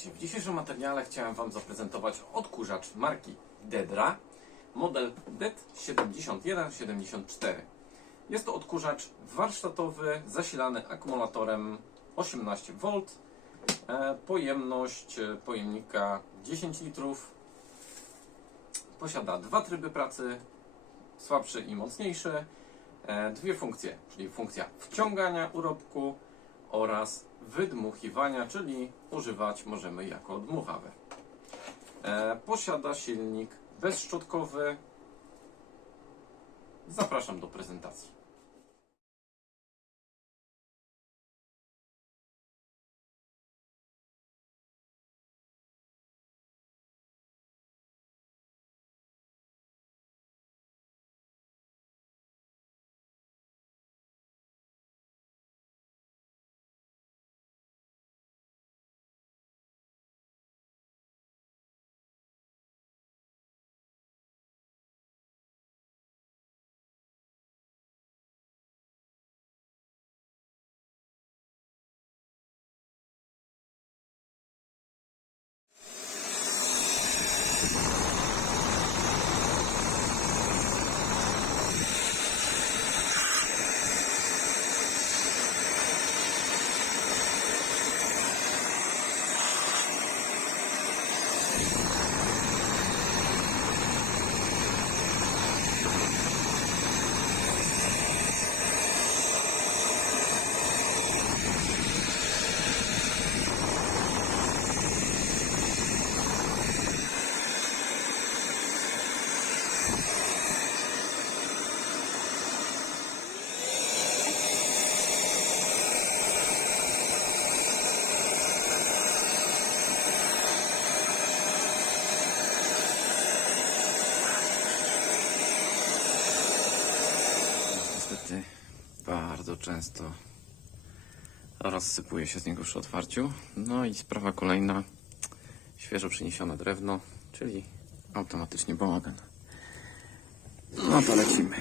Witajcie. W dzisiejszym materiale chciałem Wam zaprezentować odkurzacz marki Dedra, model DED7174. Jest to odkurzacz warsztatowy zasilany akumulatorem 18V, e, pojemność e, pojemnika 10 litrów, posiada dwa tryby pracy, słabszy i mocniejszy, e, dwie funkcje, czyli funkcja wciągania urobku oraz wydmuchiwania, czyli używać możemy jako dmuchawe. E, posiada silnik bezszczotkowy. Zapraszam do prezentacji. Niestety bardzo często rozsypuje się z niego przy otwarciu. No i sprawa kolejna, świeżo przyniesione drewno, czyli automatycznie bałagan. No to lecimy.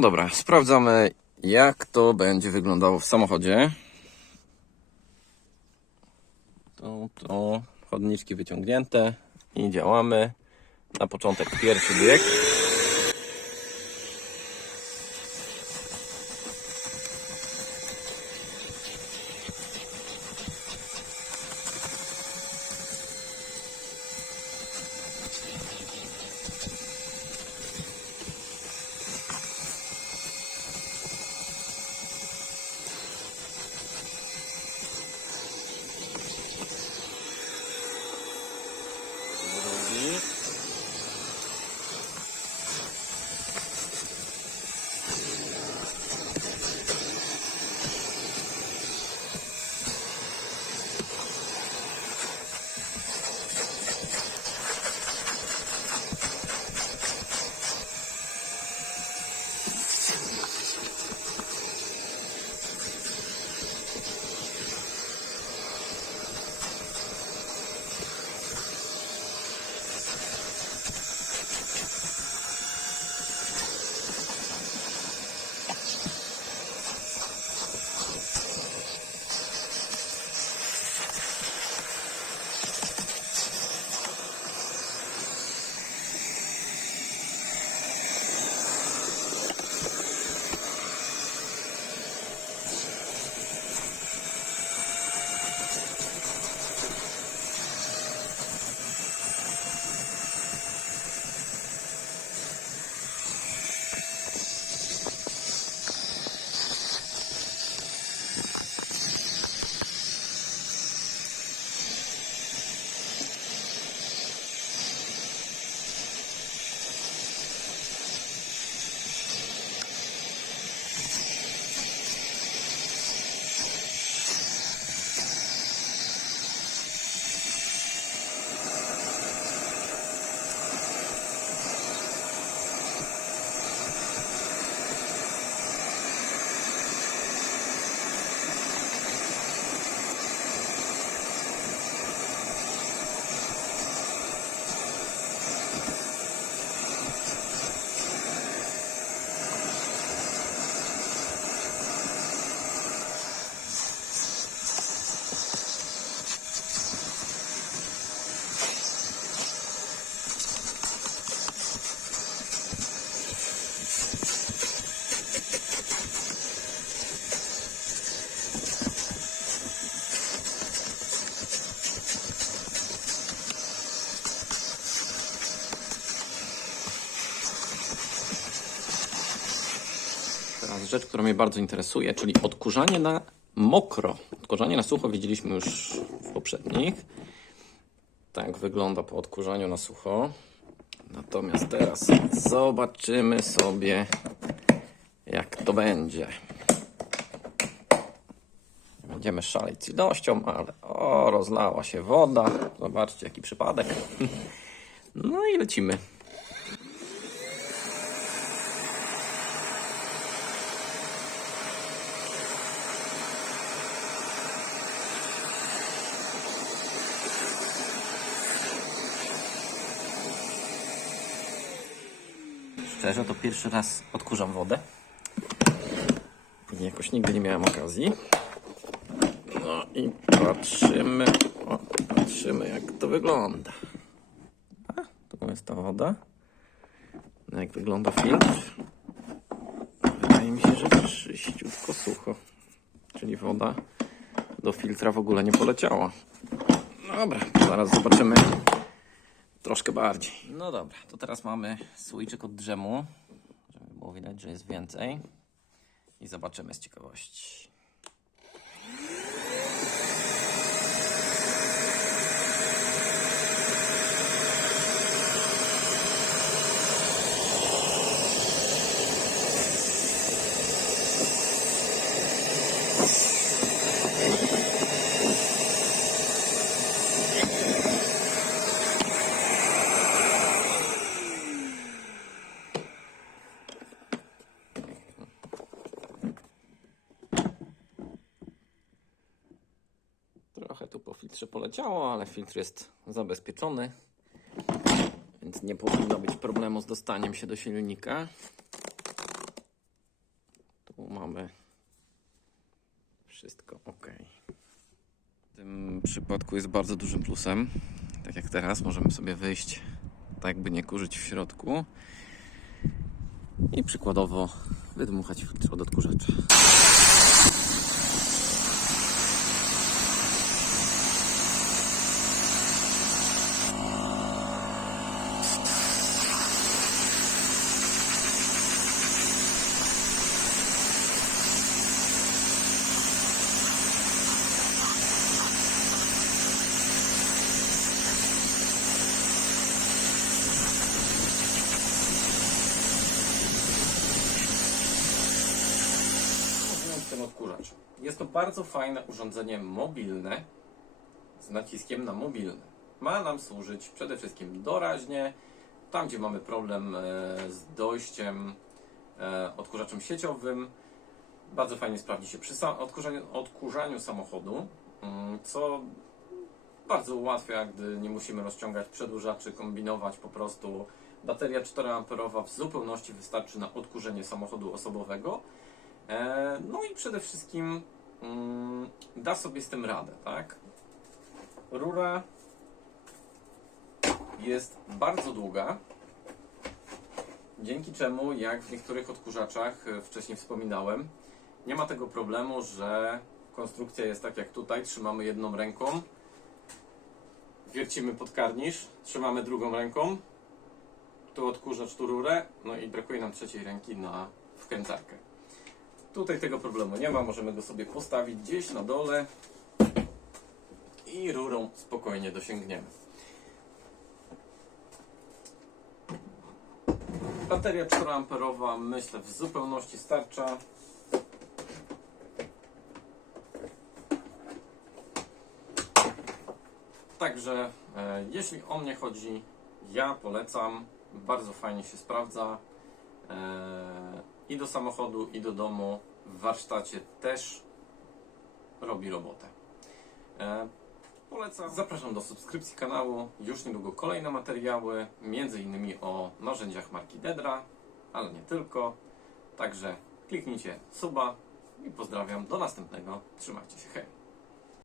No dobra, sprawdzamy jak to będzie wyglądało w samochodzie. To, to chodniczki wyciągnięte i działamy. Na początek pierwszy bieg. Rzecz, która mnie bardzo interesuje, czyli odkurzanie na mokro. Odkurzanie na sucho widzieliśmy już w poprzednich. Tak wygląda po odkurzaniu na sucho. Natomiast teraz zobaczymy sobie, jak to będzie. Będziemy szaleć z ilością, ale o, rozlała się woda. Zobaczcie, jaki przypadek. No i lecimy. Szczerze, to pierwszy raz odkurzam wodę. I Jakoś nigdy nie miałem okazji. No i patrzymy, o, patrzymy jak to wygląda. A, tu jest ta woda. No jak wygląda filtr? Wydaje mi się, że czyściutko sucho. Czyli woda do filtra w ogóle nie poleciała. Dobra, zaraz zobaczymy troszkę bardziej. No dobra, to teraz mamy słoiczek od drzemu, żeby było widać, że jest więcej. I zobaczymy z ciekawości. Trochę tu po filtrze poleciało, ale filtr jest zabezpieczony, więc nie powinno być problemu z dostaniem się do silnika. Tu mamy wszystko ok. W tym przypadku jest bardzo dużym plusem. Tak jak teraz, możemy sobie wyjść tak, by nie kurzyć w środku i przykładowo wydmuchać filtr od odkurzacza. Mówiąc ten odkurzacz. Jest to bardzo fajne urządzenie mobilne z naciskiem na mobilne. Ma nam służyć przede wszystkim doraźnie, tam gdzie mamy problem e, z dojściem e, odkurzaczem sieciowym. Bardzo fajnie sprawdzi się przy odkurzaniu, odkurzaniu samochodu, mm, co bardzo ułatwia, gdy nie musimy rozciągać przedłużaczy, kombinować po prostu. Bateria 4A w zupełności wystarczy na odkurzenie samochodu osobowego. E, No i przede wszystkim da sobie z tym radę, tak? Rura jest bardzo długa, dzięki czemu, jak w niektórych odkurzaczach e, wcześniej wspominałem, nie ma tego problemu, że konstrukcja jest tak jak tutaj, trzymamy jedną ręką, wiercimy pod karnisz, trzymamy drugą ręką, tu odkurzacz, tu rurę, no i brakuje nam trzeciej ręki na wkręcarkę. Tutaj tego problemu nie ma, możemy go sobie postawić gdzieś na dole i rurą spokojnie dosięgniemy. Bateria 4A myślę w zupełności starcza. Także e, jeśli o mnie chodzi, ja polecam. Bardzo fajnie się sprawdza. E, I do samochodu, i do domu. W warsztacie też robi robotę. E, polecam. Zapraszam do subskrypcji kanału. Już niedługo kolejne materiały, między innymi o narzędziach marki Dedra, ale nie tylko. Także kliknijcie suba i pozdrawiam. Do następnego. Trzymajcie się. Hej.